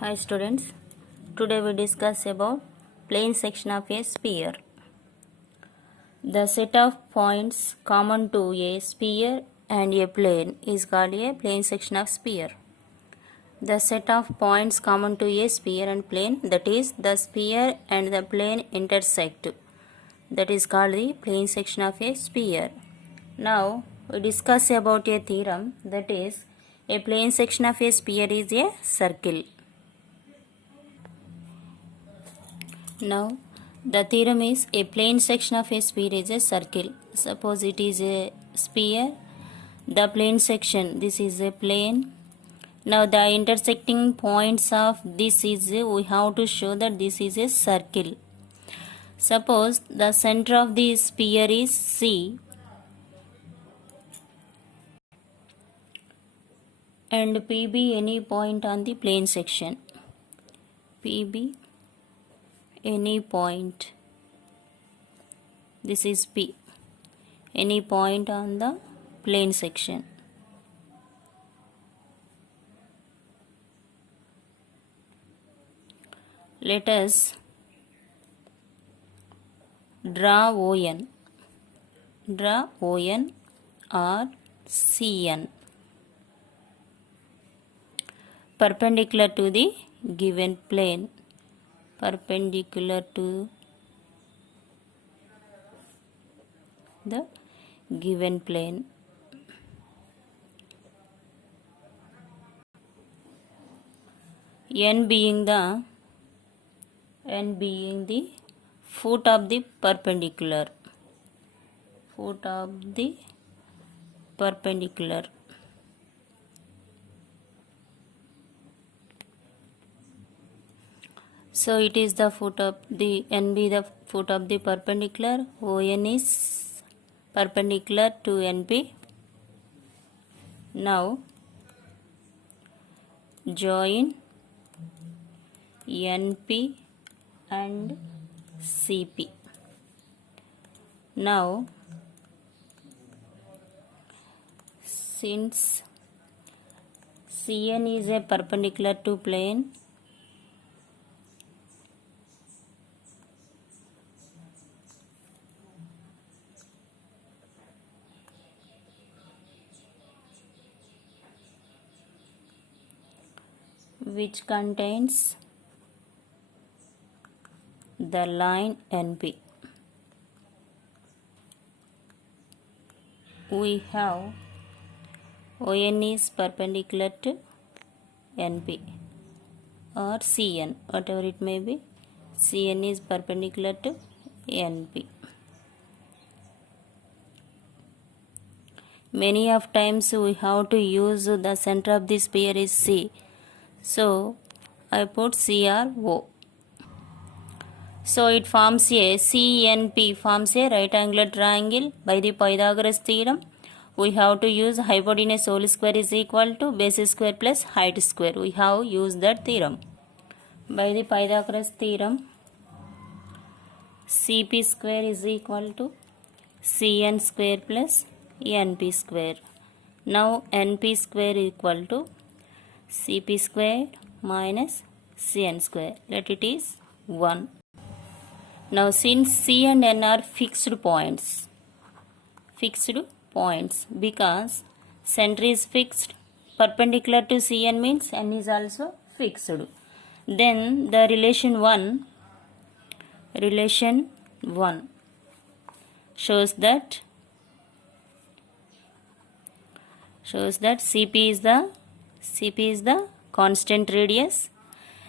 Hi students, today we discuss about plane section of a sphere. The set of points common to a sphere and a plane is called a plane section of sphere. The set of points common to a sphere and plane, that is the sphere and the plane intersect, that is called the plane section of a sphere. Now we discuss about a theorem, that is a plane section of a sphere is a circle. Now, the theorem is a plane section of a sphere is a circle. Suppose it is a sphere, the plane section, this is a plane. Now, the intersecting points of this is, we have to show that this is a circle. Suppose the center of the sphere is C and PB any point on the plane section. PB any point, this is P, any point on the plane section. Let us draw ON or CN perpendicular to the given plane, perpendicular to the given plane. N being the foot of the perpendicular, So it is the foot of the NB, the foot of the perpendicular. ON is perpendicular to NP. Now join NP and CP. Now since CN is a perpendicular to plane, which contains the line NP, we have ON is perpendicular to NP or CN, whatever it may be. CN is perpendicular to NP. Many of times we have to use the center of the sphere is C, so I put CRO. So it forms a CNP forms a right angular triangle. By the Pythagoras theorem, we have to use hypotenuse whole square is equal to base square plus height square. We have used that theorem. By the Pythagoras theorem, CP square is equal to CN square plus NP square. Now NP square equal to CP square minus CN square. Let it is 1. Now since C and N are fixed points, because center is fixed, perpendicular to CN means N is also fixed. Then the relation 1 shows that CP is the constant radius.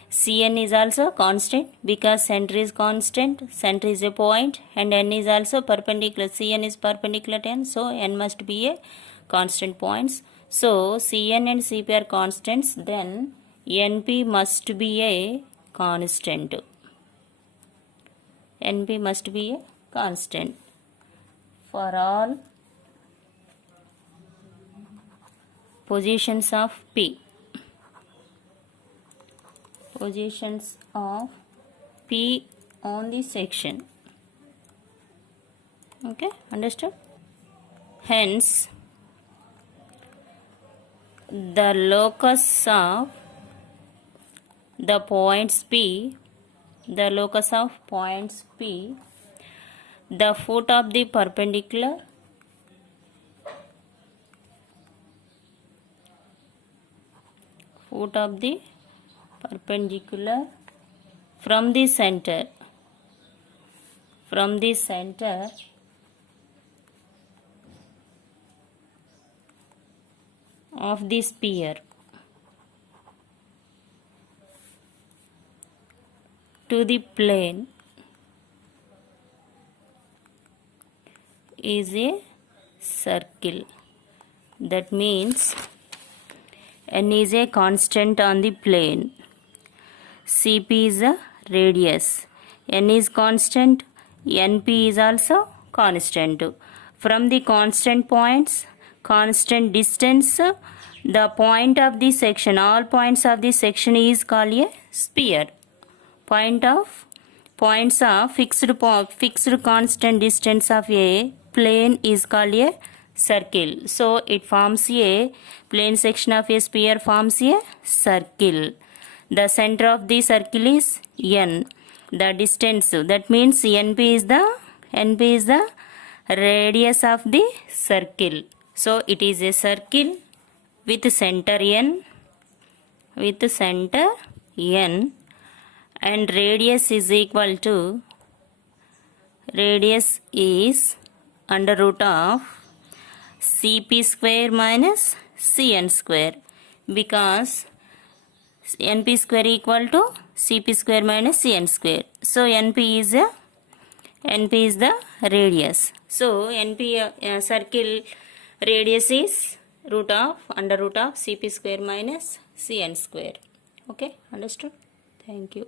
CN is also constant because center is constant, center is a point, and N is also perpendicular. CN is perpendicular to N, so N must be a constant points. So CN and CP are constants, then NP must be a constant. NP must be a constant for all positions of P. Positions of P on the section. Okay, understood? Hence, the locus of the points P, the locus of points P, the foot of the perpendicular, foot of the perpendicular from the center of the sphere to the plane is a circle. That means n is a constant on the plane, Cp is a radius, n is constant, np is also constant. From the constant points, constant distance, the point of the section, all points of the section is called a sphere. Points of fixed constant distance of a plane is called a circle. So it forms a plane section of a sphere forms a circle. The center of the circle is n. The distance, that means np is the radius of the circle. So it is a circle with center n, and radius is equal to, radius is under root of Cp square minus Cn square, because np square equal to Cp square minus Cn square. So np is the radius. So np circle radius is under root of Cp square minus Cn square. Okay, understood? Thank you.